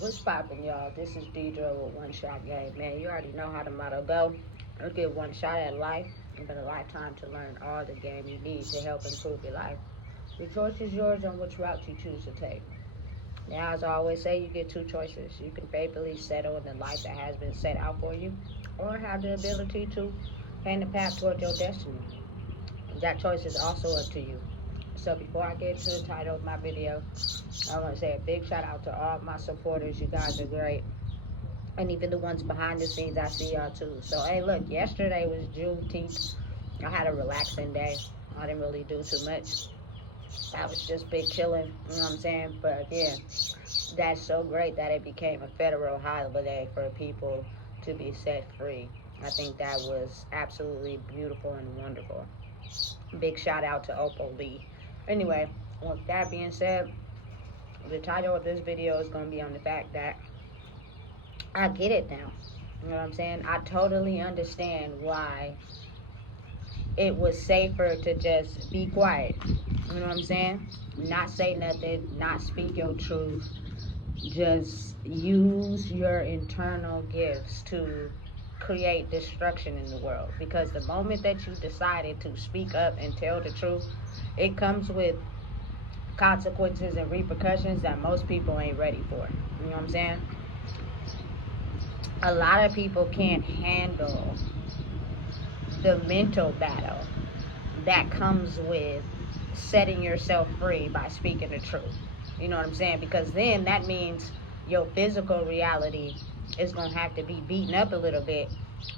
What's poppin', y'all? This is Deidre with One Shot Game. Man, you already know how the motto go. You get one shot at life, but a lifetime to learn all the game you need to help improve your life. Your choice is yours on which route you choose to take. Now, as I always say, you get two choices. You can faithfully settle in the life that has been set out for you, or have the ability to paint the path toward your destiny. That choice is also up to you. So before I get to the title of my video, I want to say a big shout out to all my supporters. You guys are great. And even the ones behind the scenes, I see y'all too. So, hey, look, yesterday was Juneteenth. I had a relaxing day. I didn't really do too much. I was just big chilling, you know what I'm saying? But again, that's so great that it became a federal holiday for people to be set free. I think that was absolutely beautiful and wonderful. Big shout out to Opal Lee. Anyway, with that being said, the title of this video is going to be on the fact that I get it now. You know what I'm saying? I totally understand why it was safer to just be quiet. You know what I'm saying? Not say nothing, not speak your truth. Just use your internal gifts to create destruction in the world. Because the moment that you decided to speak up and tell the truth, it comes with consequences and repercussions that most people ain't ready for. You know what I'm saying? A lot of people can't handle the mental battle that comes with setting yourself free by speaking the truth. You know what I'm saying? Because then that means your physical reality is going to have to be beaten up a little bit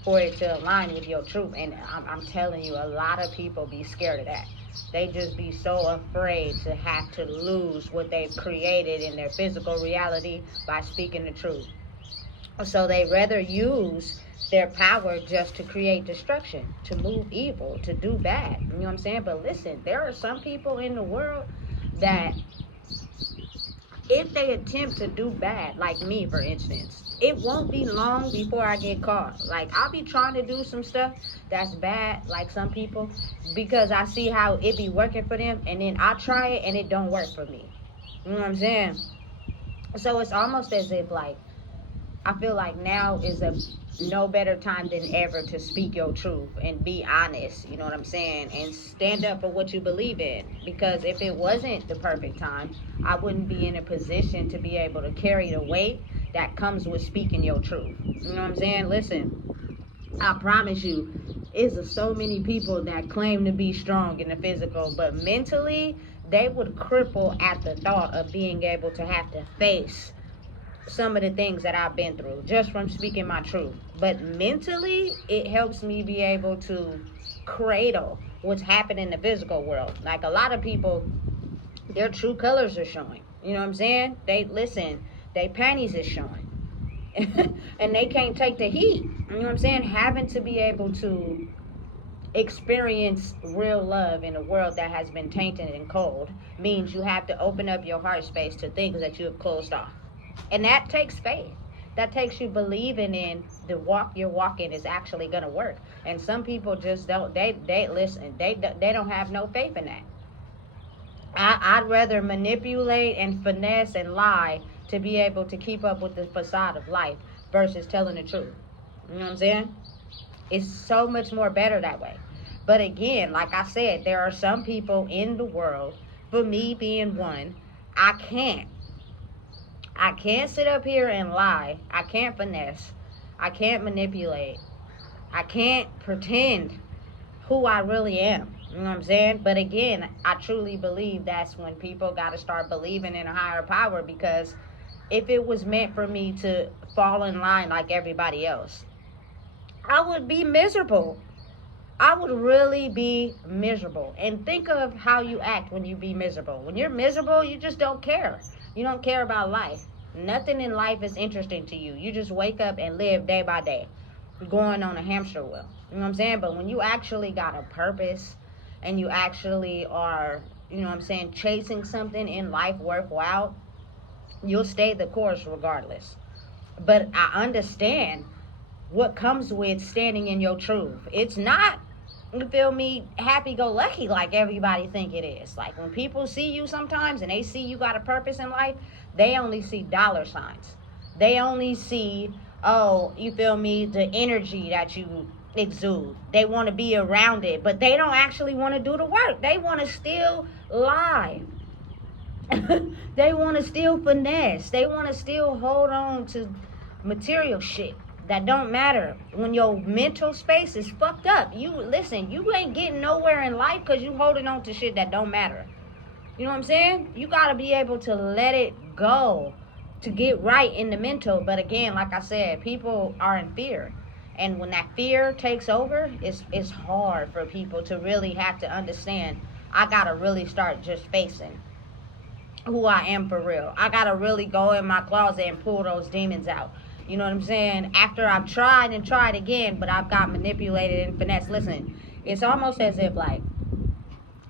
for it to align with your truth. And I'm telling you, a lot of people be scared of that. They just be so afraid to have to lose what they've created in their physical reality by speaking the truth. So they rather use their power just to create destruction, to move evil, to do bad. You know what I'm saying? But listen, there are some people in the world that if they attempt to do bad, like me, for instance, it won't be long before I get caught. Like, I'll be trying to do some stuff that's bad, like some people, because I see how it be working for them, and then I try it, and it don't work for me. You know what I'm saying? So it's almost as if, like, I feel like now is a no better time than ever to speak your truth and be honest, you know what I'm saying, and stand up for what you believe in. Because if it wasn't the perfect time, I wouldn't be in a position to be able to carry the weight that comes with speaking your truth. You know what I'm saying? Listen, I promise you, it's so many people that claim to be strong in the physical, but mentally, they would cripple at the thought of being able to have to face some of the things that I've been through just from speaking my truth. But mentally, it helps me be able to cradle what's happening in the physical world. Like, a lot of people, their true colors are showing. You know what I'm saying? They panties is showing. And they can't take the heat. You know what I'm saying? Having to be able to experience real love in a world that has been tainted and cold means you have to open up your heart space to things that you have closed off. And that takes faith. That takes you believing in the walk you're walking is actually going to work. And some people just don't, they listen, they don't have no faith in that. I'd rather manipulate and finesse and lie to be able to keep up with the facade of life versus telling the truth. You know what I'm saying? It's so much more better that way. But again, like I said, there are some people in the world, for me being one, I can't sit up here and lie. I can't finesse. I can't manipulate. I can't pretend who I really am. You know what I'm saying? But again, I truly believe that's when people got to start believing in a higher power, because if it was meant for me to fall in line like everybody else, I would be miserable. I would really be miserable. And think of how you act when you be miserable. When you're miserable, you just don't care. You don't care about life. Nothing in life is interesting to you. You just wake up and live day by day, going on a hamster wheel. You know what I'm saying? But when you actually got a purpose and you actually are, you know what I'm saying, chasing something in life worthwhile, you'll stay the course regardless. But I understand what comes with standing in your truth. It's not, you feel me, happy-go-lucky like everybody think it is. Like, when people see you sometimes and they see you got a purpose in life, they only see dollar signs. They only see, oh, you feel me, the energy that you exude. They want to be around it, but they don't actually want to do the work. They want to still lie. They want to still finesse. They want to still hold on to material shit that don't matter. When your mental space is fucked up, you ain't getting nowhere in life because you holding on to shit that don't matter. You know what I'm saying? You got to be able to let it go to get right in the mental. But again, like I said, people are in fear. And when that fear takes over, it's hard for people to really have to understand, I got to really start just facing who I am for real. I got to really go in my closet and pull those demons out. You know what I'm saying? After I've tried and tried again, but I've got manipulated and finessed. Listen, it's almost as if like,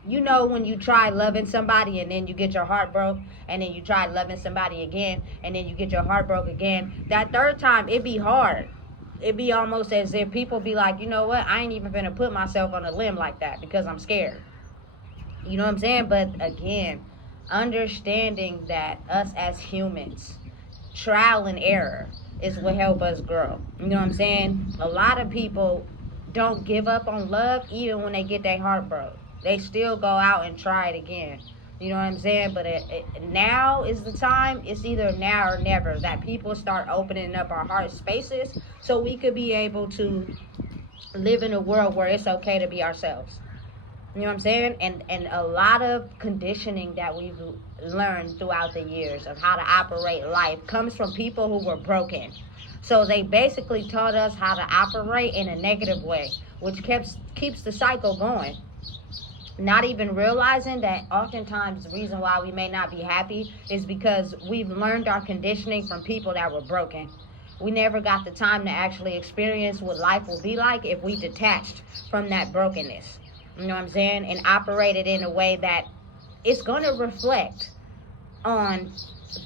you know, when you try loving somebody and then you get your heart broke, and then you try loving somebody again and then you get your heart broke again, that third time it be hard. It be almost as if people be like, you know what, I ain't even gonna put myself on a limb like that because I'm scared. You know what I'm saying? But again, understanding that us as humans, trial and error is what help us grow. You know what I'm saying? A lot of people don't give up on love even when they get their heart broke. They still go out and try it again. You know what I'm saying? But now is the time. It's either now or never that people start opening up our heart spaces so we could be able to live in a world where it's okay to be ourselves. You know what I'm saying? And a lot of conditioning that we've learned throughout the years of how to operate life comes from people who were broken. So they basically taught us how to operate in a negative way, which keeps the cycle going. Not even realizing that oftentimes the reason why we may not be happy is because we've learned our conditioning from people that were broken. We never got the time to actually experience what life will be like if we detached from that brokenness. You know what I'm saying? And operated in a way that it's going to reflect on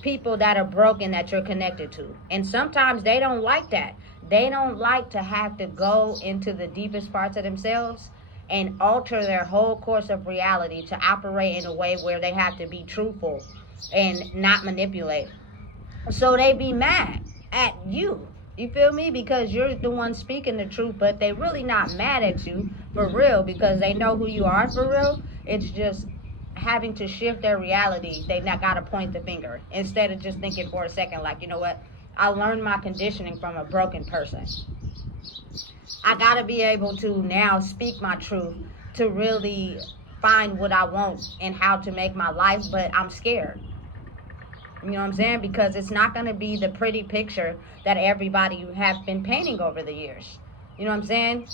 people that are broken that you're connected to. And sometimes they don't like that. They don't like to have to go into the deepest parts of themselves and alter their whole course of reality to operate in a way where they have to be truthful and not manipulate. So they be mad at you. You feel me? Because you're the one speaking the truth, but they really not mad at you for real because they know who you are for real. It's just having to shift their reality. They not got to point the finger instead of just thinking for a second like, you know what? I learned my conditioning from a broken person. I got to be able to now speak my truth to really find what I want and how to make my life, but I'm scared. You know what I'm saying? Because it's not going to be the pretty picture that everybody have been painting over the years. You know what I'm saying?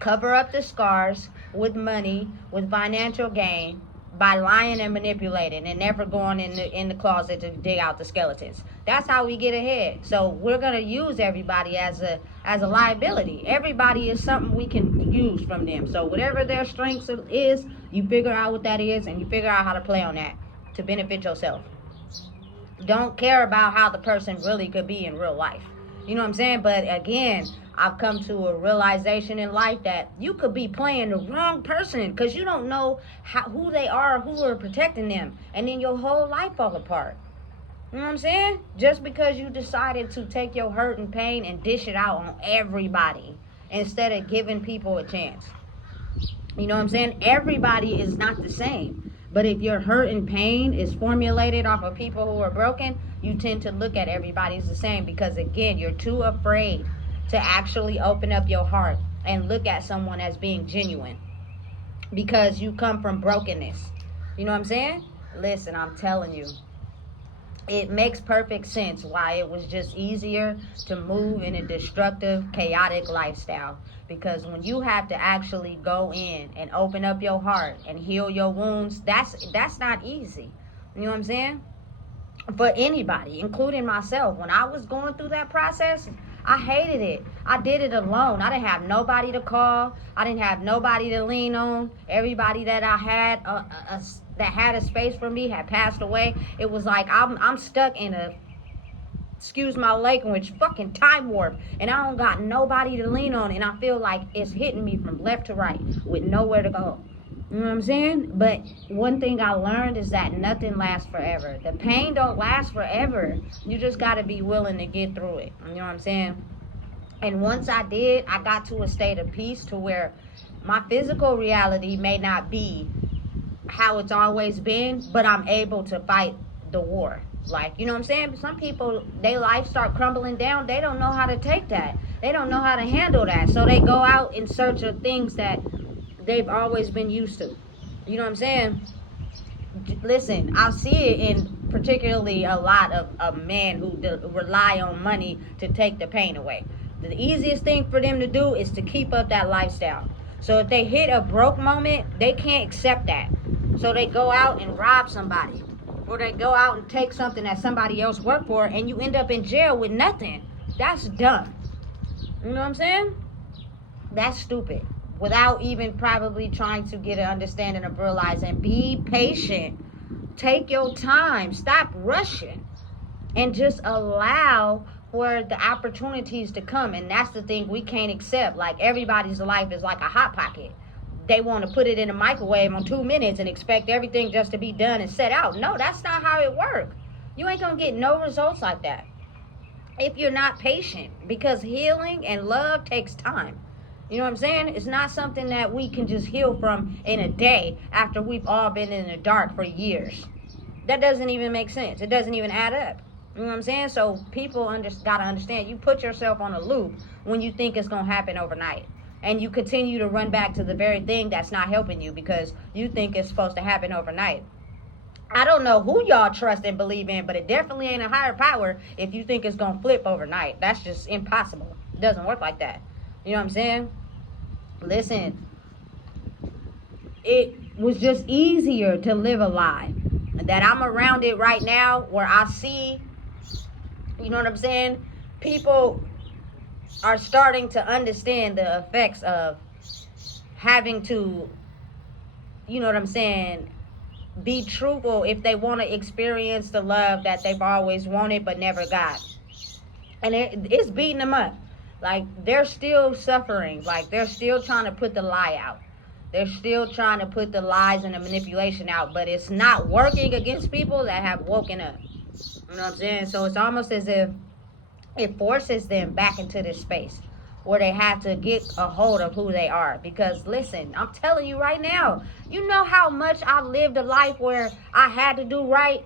Cover up the scars with money, with financial gain, by lying and manipulating and never going in the closet to dig out the skeletons. That's how we get ahead. So we're going to use everybody as a liability. Everybody is something we can use from them. So whatever their strengths is, you figure out what that is and you figure out how to play on that to benefit yourself. Don't care about how the person really could be in real life. You know what I'm saying? But again, I've come to a realization in life that you could be playing the wrong person because you don't know who they are or who are protecting them. And then your whole life fall apart. You know what I'm saying? Just because you decided to take your hurt and pain and dish it out on everybody instead of giving people a chance. You know what I'm saying? Everybody is not the same. But if your hurt and pain is formulated off of people who are broken, you tend to look at everybody as the same because, again, you're too afraid to actually open up your heart and look at someone as being genuine because you come from brokenness. You know what I'm saying? Listen, I'm telling you, it makes perfect sense why it was just easier to move in a destructive, chaotic lifestyle. Because when you have to actually go in and open up your heart and heal your wounds, that's not easy. You know what I'm saying? For anybody, including myself. When I was going through that process, I hated it. I did it alone. I didn't have nobody to call. I didn't have nobody to lean on. Everybody that I had that had a space for me had passed away. It was like I'm stuck in a, excuse my language, fucking time warp, and I don't got nobody to lean on, and I feel like it's hitting me from left to right with nowhere to go. You know what I'm saying? But one thing I learned is that nothing lasts forever. The pain don't last forever. You just got to be willing to get through it. You know what I'm saying? And once I did, I got to a state of peace to where my physical reality may not be how it's always been, but I'm able to fight the war. Like, you know what I'm saying? Some people, their life start crumbling down. They don't know how to take that. They don't know how to handle that. So they go out in search of things that they've always been used to. You know what I'm saying? Listen, I see it in particularly a lot of men who rely on money to take the pain away. The easiest thing for them to do is to keep up that lifestyle. So if they hit a broke moment, they can't accept that. So they go out and rob somebody. Or they go out and take something that somebody else worked for, and you end up in jail with nothing. That's dumb. You know what I'm saying? That's stupid. Without even probably trying to get an understanding of realizing, be patient. Take your time. Stop rushing. And just allow for the opportunities to come. And that's the thing we can't accept. Like, everybody's life is like a Hot Pocket. They want to put it in a microwave on 2 minutes and expect everything just to be done and set out. No, that's not how it works. You ain't going to get no results like that if you're not patient, because healing and love takes time. You know what I'm saying? It's not something that we can just heal from in a day after we've all been in the dark for years. That doesn't even make sense. It doesn't even add up. You know what I'm saying? So people got to understand, you put yourself on a loop when you think it's going to happen overnight. And you continue to run back to the very thing that's not helping you because you think it's supposed to happen overnight. I don't know who y'all trust and believe in, but it definitely ain't a higher power if you think it's going to flip overnight. That's just impossible. It doesn't work like that. You know what I'm saying? Listen, it was just easier to live a lie. That I'm around it right now where I see, you know what I'm saying? People are starting to understand the effects of having to, you know what I'm saying, be truthful if they want to experience the love that they've always wanted but never got. And it's beating them up. Like, they're still suffering. Like, they're still trying to put the lie out. They're still trying to put the lies and the manipulation out, but it's not working against people that have woken up. You know what I'm saying? So it's almost as if it forces them back into this space where they have to get a hold of who they are. Because listen, I'm telling you right now, you know how much I lived a life where I had to do right?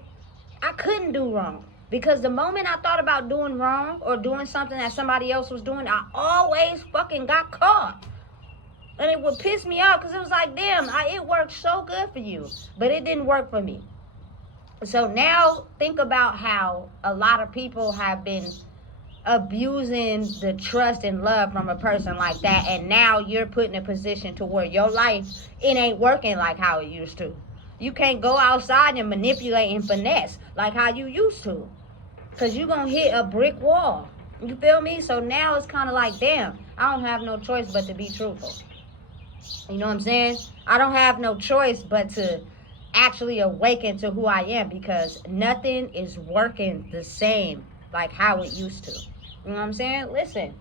I couldn't do wrong. Because the moment I thought about doing wrong or doing something that somebody else was doing, I always fucking got caught. And it would piss me off because it was like, damn, it worked so good for you. But it didn't work for me. So now think about how a lot of people have been abusing the trust and love from a person like that. And now you're put in a position to where your life, it ain't working like how it used to. You can't go outside and manipulate and finesse like how you used to. Because you're going to hit a brick wall. You feel me? So now it's kind of like, damn, I don't have no choice but to be truthful. You know what I'm saying? I don't have no choice but to actually awaken to who I am, because nothing is working the same like how it used to. You know what I'm saying? Listen,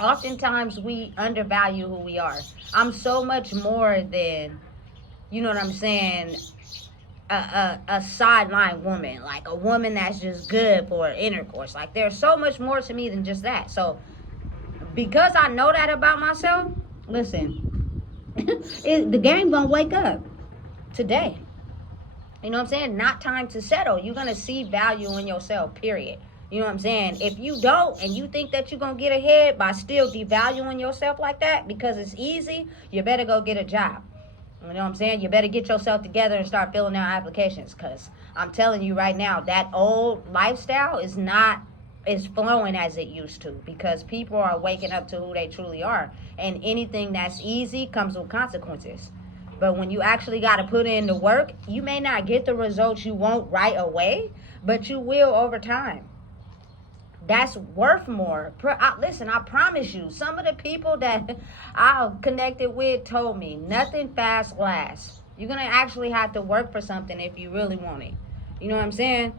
oftentimes we undervalue who we are. I'm so much more than, you know what I'm saying, a sideline woman, like a woman that's just good for intercourse. Like, there's so much more to me than just that. So because I know that about myself, listen, the game gonna wake up today. You know what I'm saying? Not time to settle. You're gonna see value in yourself, period. You know what I'm saying? If you don't, and you think that you're gonna get ahead by still devaluing yourself like that because it's easy, you better go get a job. You know what I'm saying? You better get yourself together and start filling out applications, because I'm telling you right now, that old lifestyle is flowing as it used to, because people are waking up to who they truly are. And anything that's easy comes with consequences. But when you actually got to put in the work, you may not get the results you want right away, but you will over time. That's worth more. Listen, I promise you, some of the people that I connected with told me nothing fast lasts. You're going to actually have to work for something if you really want it. You know what I'm saying?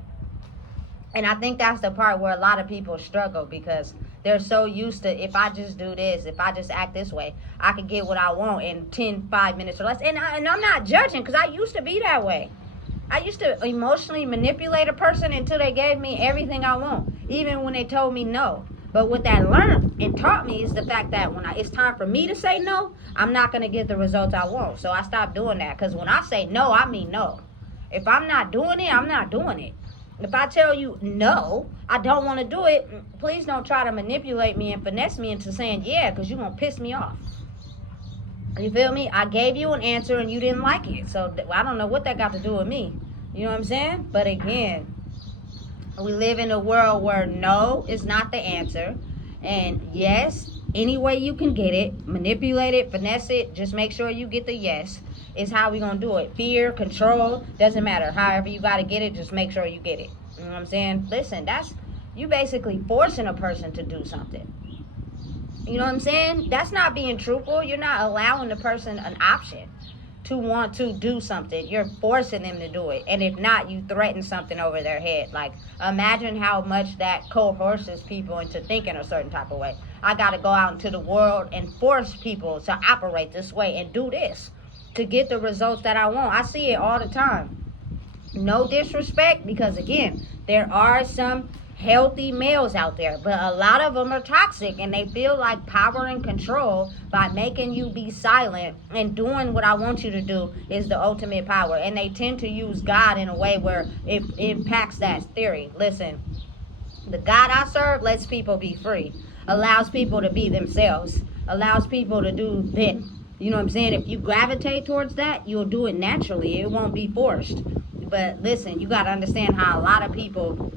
And I think that's the part where a lot of people struggle, because they're so used to, if I just do this, if I just act this way, I can get what I want in 5 minutes or less. And I'm not judging, because I used to be that way. I used to emotionally manipulate a person until they gave me everything I want, even when they told me no. But what that learned and taught me is the fact that when it's time for me to say no, I'm not going to get the results I want. So I stopped doing that, because when I say no, I mean no. If I'm not doing it, I'm not doing it. If I tell you no, I don't want to do it, please don't try to manipulate me and finesse me into saying yeah, because you're going to piss me off. You feel me? I gave you an answer and you didn't like it. So I don't know what that got to do with me. You know what I'm saying? But again, we live in a world where no is not the answer. And yes, any way you can get it, manipulate it, finesse it, just make sure you get the yes, is how we going to do it. Fear, control, doesn't matter. However you got to get it, just make sure you get it. You know what I'm saying? Listen, that's you basically forcing a person to do something. You know what I'm saying? That's not being truthful. You're not allowing the person an option to want to do something. You're forcing them to do it. And if not, you threaten something over their head. Like, imagine how much that coerces people into thinking a certain type of way. I got to go out into the world and force people to operate this way and do this to get the results that I want. I see it all the time. No disrespect, because again, there are some healthy males out there, but a lot of them are toxic, and they feel like power and control by making you be silent and doing what I want you to do is the ultimate power. And they tend to use God in a way where it impacts that theory. Listen, the God I serve lets people be free, allows people to be themselves, allows people to do them. You know what I'm saying? If you gravitate towards that, you'll do it naturally. It won't be forced. But listen, you got to understand how a lot of people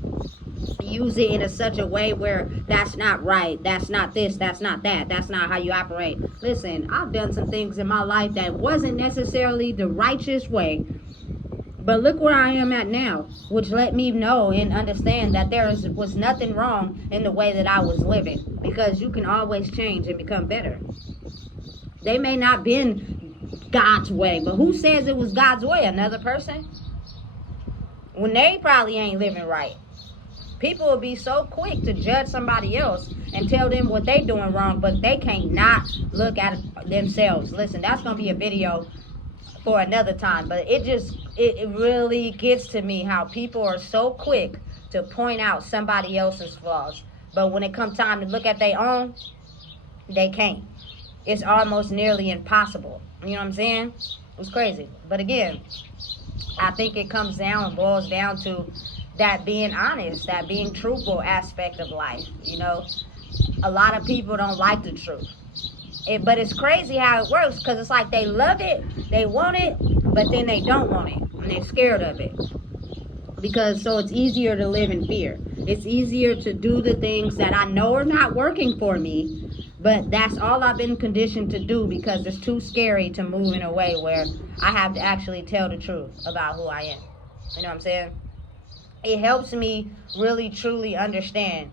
use it in such a way where that's not right, that's not this, that's not that, that's not how you operate. Listen, I've done some things in my life that wasn't necessarily the righteous way, but look where I am at now, which let me know and understand that was nothing wrong in the way that I was living, because you can always change and become better. They may not been God's way, but who says it was God's way? Another person? When they probably ain't living right. People will be so quick to judge somebody else and tell them what they doing wrong, but they can't not look at themselves. Listen, that's going to be a video for another time, but it really gets to me how people are so quick to point out somebody else's flaws, but when it comes time to look at their own, they can't. It's almost nearly impossible. You know what I'm saying? It's crazy. But again, I think it comes down and boils down to that being honest, that being truthful aspect of life. You know, a lot of people don't like the truth. But it's crazy how it works, because it's like they love it, they want it, but then they don't want it, and they're scared of it. Because so it's easier to live in fear. It's easier to do the things that I know are not working for me, but that's all I've been conditioned to do, because it's too scary to move in a way where I have to actually tell the truth about who I am. You know what I'm saying? It helps me really truly understand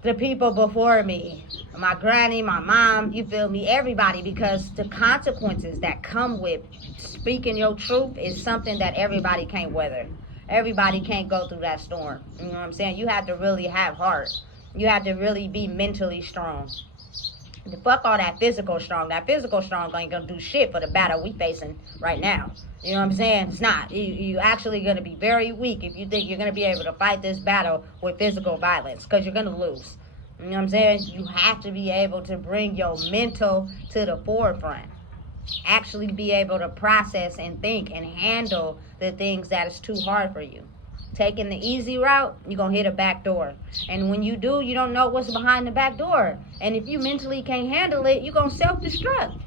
the people before me, my granny, my mom, you feel me, everybody, because the consequences that come with speaking your truth is something that everybody can't weather. Everybody can't go through that storm. You know what I'm saying? You have to really have heart. You have to really be mentally strong. Fuck all that physical strong. That physical strong ain't gonna do shit for the battle we facing right now. You know what I'm saying? It's not. You actually gonna be very weak if you think you're gonna be able to fight this battle with physical violence, because you're gonna lose. You know what I'm saying? You have to be able to bring your mental to the forefront. Actually be able to process and think and handle the things that is too hard for you. Taking the easy route, you're going to hit a back door. And when you do, you don't know what's behind the back door. And if you mentally can't handle it, you're going to self-destruct.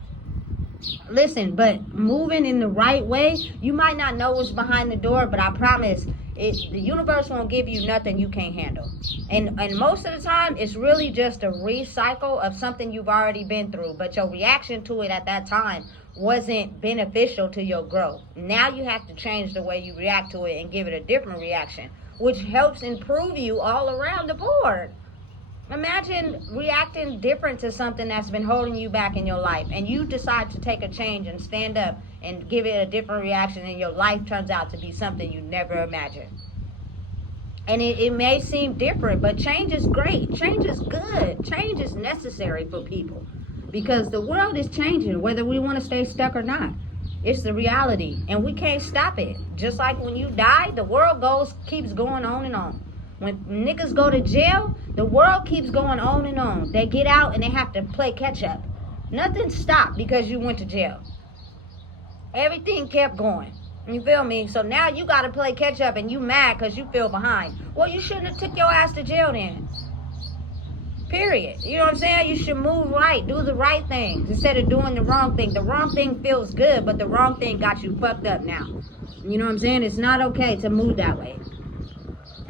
Listen, but moving in the right way, you might not know what's behind the door, but I promise the universe won't give you nothing you can't handle. And most of the time, it's really just a recycle of something you've already been through, but your reaction to it at that time wasn't beneficial to your growth. Now you have to change the way you react to it and give it a different reaction, which helps improve you all around the board. Imagine reacting different to something that's been holding you back in your life, and you decide to take a change and stand up and give it a different reaction, and your life turns out to be something you never imagined. And it may seem different, but change is great. Change is good. Change is necessary for people. Because the world is changing, whether we want to stay stuck or not. It's the reality. And we can't stop it. Just like when you die, the world keeps going on and on. When niggas go to jail, the world keeps going on and on. They get out and they have to play catch up. Nothing stopped because you went to jail. Everything kept going. You feel me? So now you got to play catch up and you mad because you feel behind. Well, you shouldn't have took your ass to jail then. Period. You know what I'm saying? You should move right. Do the right things instead of doing the wrong thing. The wrong thing feels good, but the wrong thing got you fucked up now. You know what I'm saying? It's not okay to move that way.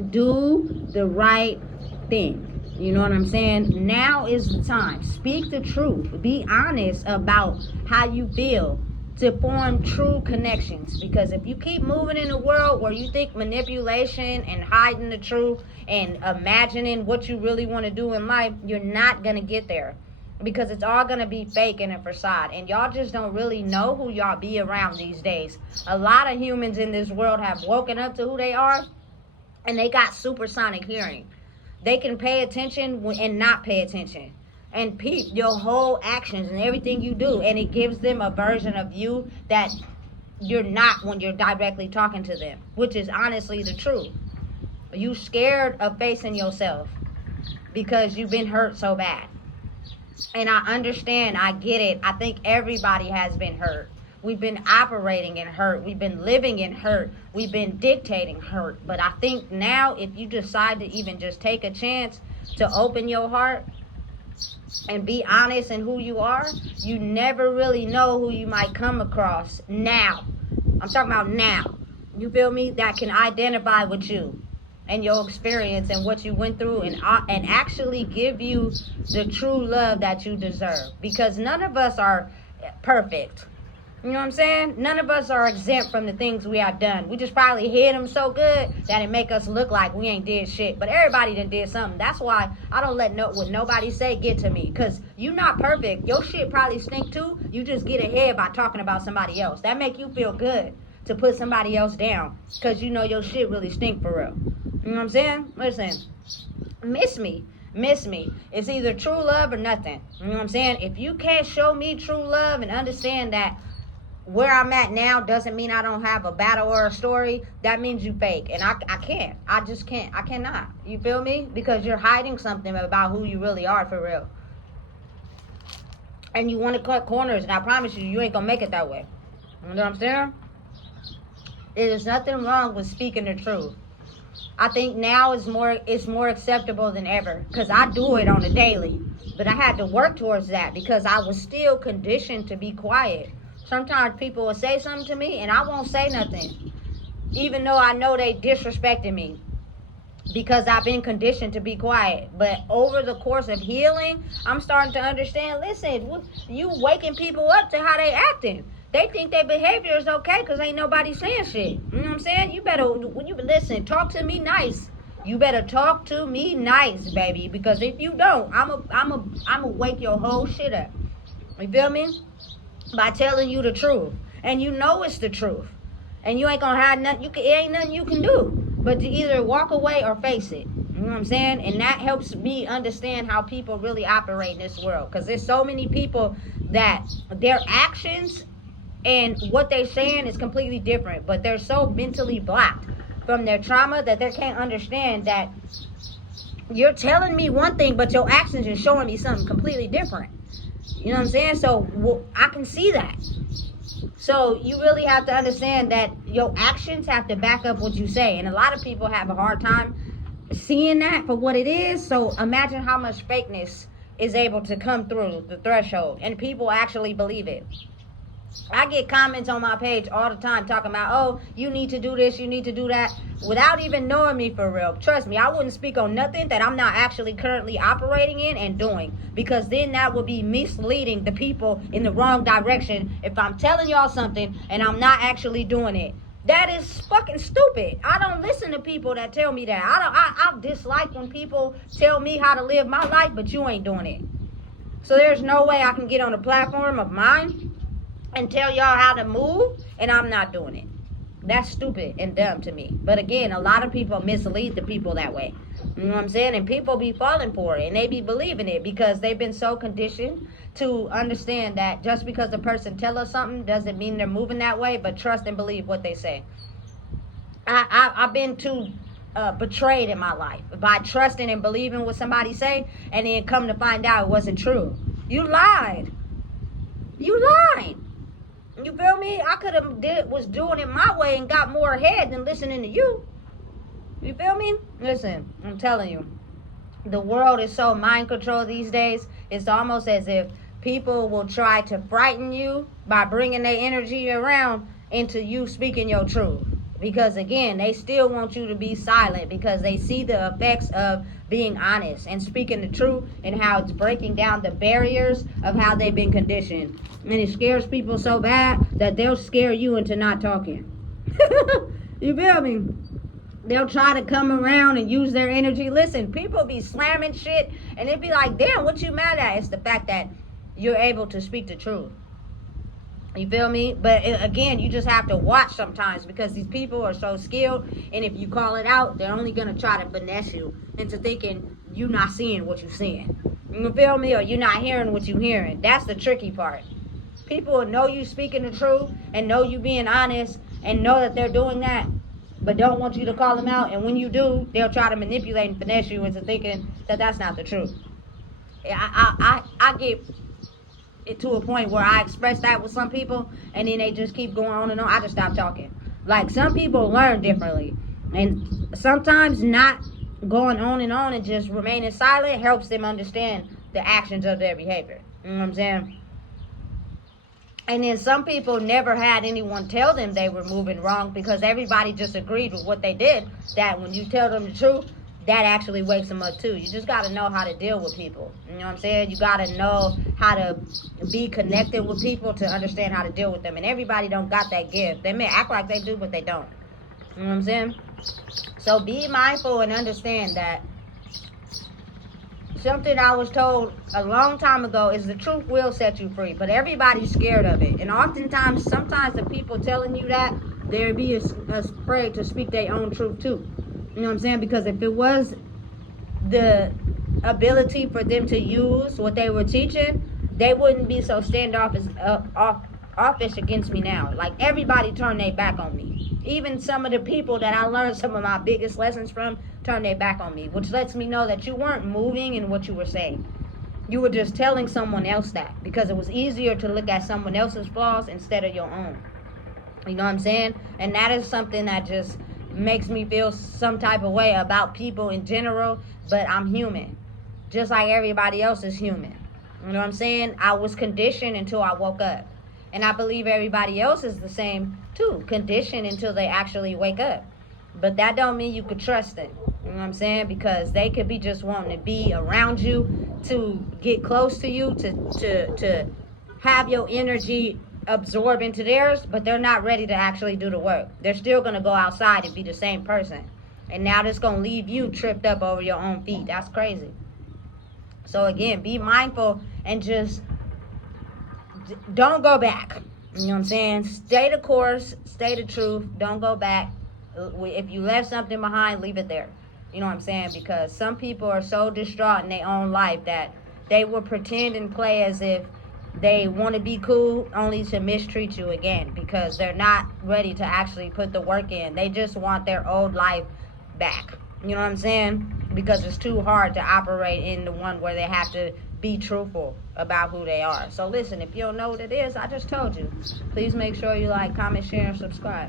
Do the right thing. You know what I'm saying? Now is the time. Speak the truth. Be honest about how you feel to form true connections. Because if you keep moving in a world where you think manipulation and hiding the truth and imagining what you really want to do in life, you're not going to get there. Because it's all going to be fake and a facade. And y'all just don't really know who y'all be around these days. A lot of humans in this world have woken up to who they are. And they got supersonic hearing. They can pay attention and not pay attention. And peep your whole actions and everything you do. And it gives them a version of you that you're not when you're directly talking to them. Which is honestly the truth. You scared of facing yourself because you've been hurt so bad. And I understand, I get it. I think everybody has been hurt. We've been operating in hurt. We've been living in hurt. We've been dictating hurt. But I think now if you decide to even just take a chance to open your heart and be honest in who you are, you never really know who you might come across now. I'm talking about now. You feel me? That can identify with you and your experience and what you went through and actually give you the true love that you deserve. Because none of us are perfect. You know what I'm saying? None of us are exempt from the things we have done. We just probably hid them so good that it make us look like we ain't did shit. But everybody done did something. That's why I don't let what nobody say get to me. Because you not perfect. Your shit probably stink too. You just get ahead by talking about somebody else. That make you feel good to put somebody else down. Because you know your shit really stink for real. You know what I'm saying? Listen. Miss me. It's either true love or nothing. You know what I'm saying? If you can't show me true love and understand that where I'm at now doesn't mean I don't have a battle or a story, that means you fake. And I can't. I just can't. I cannot. You feel me? Because you're hiding something about who you really are for real. And you want to cut corners, and I promise you, you ain't going to make it that way. You know what I'm saying? There's nothing wrong with speaking the truth. I think now it's more acceptable than ever. Because I do it on a daily. But I had to work towards that because I was still conditioned to be quiet. Sometimes people will say something to me and I won't say nothing. Even though I know they disrespected me. Because I've been conditioned to be quiet. But over the course of healing, I'm starting to understand, listen, you waking people up to how they acting. They think their behavior is okay because ain't nobody saying shit. You know what I'm saying? You better, when you listen, talk to me nice. You better talk to me nice, baby. Because if you don't, I'm wake your whole shit up. You feel me? By telling you the truth. And you know it's the truth. And you ain't gonna have nothing, it ain't nothing you can do but to either walk away or face it. You know what I'm saying? And that helps me understand how people really operate in this world. Because there's so many people that their actions and what they're saying is completely different. But they're so mentally blocked from their trauma that they can't understand that you're telling me one thing, but your actions are showing me something completely different. You know what I'm saying? So I can see that. So you really have to understand that your actions have to back up what you say. And a lot of people have a hard time seeing that for what it is. So imagine how much fakeness is able to come through the threshold. And people actually believe it. I get comments on my page all the time talking about, oh, you need to do this, you need to do that, without even knowing me for real. Trust me, I wouldn't speak on nothing that I'm not actually currently operating in and doing, because then that would be misleading the people in the wrong direction if I'm telling y'all something and I'm not actually doing it. That is fucking stupid. I don't listen to people that tell me that. I dislike when people tell me how to live my life, but you ain't doing it. So there's no way I can get on a platform of mine and tell y'all how to move, and I'm not doing it. That's stupid and dumb to me. But again, a lot of people mislead the people that way. You know what I'm saying? And people be falling for it, and they be believing it because they've been so conditioned to understand that just because the person tell us something doesn't mean they're moving that way, but trust and believe what they say. I've been too betrayed in my life by trusting and believing what somebody say, and then come to find out it wasn't true. You lied. You lied. You feel me? I could have was doing it my way and got more ahead than listening to you. You feel me? Listen, I'm telling you, the world is so mind controlled these days. It's almost as if people will try to frighten you by bringing their energy around into you speaking your truth. Because again, they still want you to be silent because they see the effects of being honest and speaking the truth and how it's breaking down the barriers of how they've been conditioned. And it scares people so bad that they'll scare you into not talking. You feel me? They'll try to come around and use their energy. Listen, people be slamming shit and it be like, damn, what you mad at? It's the fact that you're able to speak the truth. You feel me? But again, you just have to watch sometimes because these people are so skilled, and if you call it out, they're only going to try to finesse you into thinking you're not seeing what you're seeing. You feel me? Or you're not hearing what you're hearing. That's the tricky part. People will know you speaking the truth and know you being honest and know that they're doing that, but don't want you to call them out. And when you do, they'll try to manipulate and finesse you into thinking that that's not the truth. I get it to a point where I express that with some people, and then they just keep going on and on. I just stop talking. Like, some people learn differently, and sometimes not going on and just remaining silent helps them understand the actions of their behavior. You know what I'm saying? And then some people never had anyone tell them they were moving wrong because everybody just agreed with what they did, that when you tell them the truth, that actually wakes them up too. You just got to know how to deal with people. You know what I'm saying? You got to know how to be connected with people to understand how to deal with them. And everybody don't got that gift. They may act like they do, but they don't. You know what I'm saying? So be mindful and understand that something I was told a long time ago is the truth will set you free. But everybody's scared of it. And oftentimes, sometimes the people telling you that, they'll be afraid to speak their own truth too. You know what I'm saying? Because if it was the ability for them to use what they were teaching, they wouldn't be so standoffish against me now. Like, everybody turned their back on me. Even some of the people that I learned some of my biggest lessons from turned their back on me, which lets me know that you weren't moving in what you were saying. You were just telling someone else that because it was easier to look at someone else's flaws instead of your own. You know what I'm saying? And that is something that just makes me feel some type of way about people in general, but I'm human. Just like everybody else is human. You know what I'm saying? I was conditioned until I woke up. And I believe everybody else is the same too, conditioned until they actually wake up. But that don't mean you could trust them. You know what I'm saying? Because they could be just wanting to be around you, to get close to you, to have your energy absorb into theirs, but they're not ready to actually do the work. They're still going to go outside and be the same person. And now that's going to leave you tripped up over your own feet. That's crazy. So again, be mindful and just don't go back. You know what I'm saying? Stay the course, stay the truth, don't go back. If you left something behind, leave it there. You know what I'm saying? Because some people are so distraught in their own life that they will pretend and play as if they want to be cool only to mistreat you again because they're not ready to actually put the work in. They just want their old life back. You know what I'm saying? Because it's too hard to operate in the one where they have to be truthful about who they are. So listen, if you don't know what it is, I just told you. Please make sure you like, comment, share, and subscribe.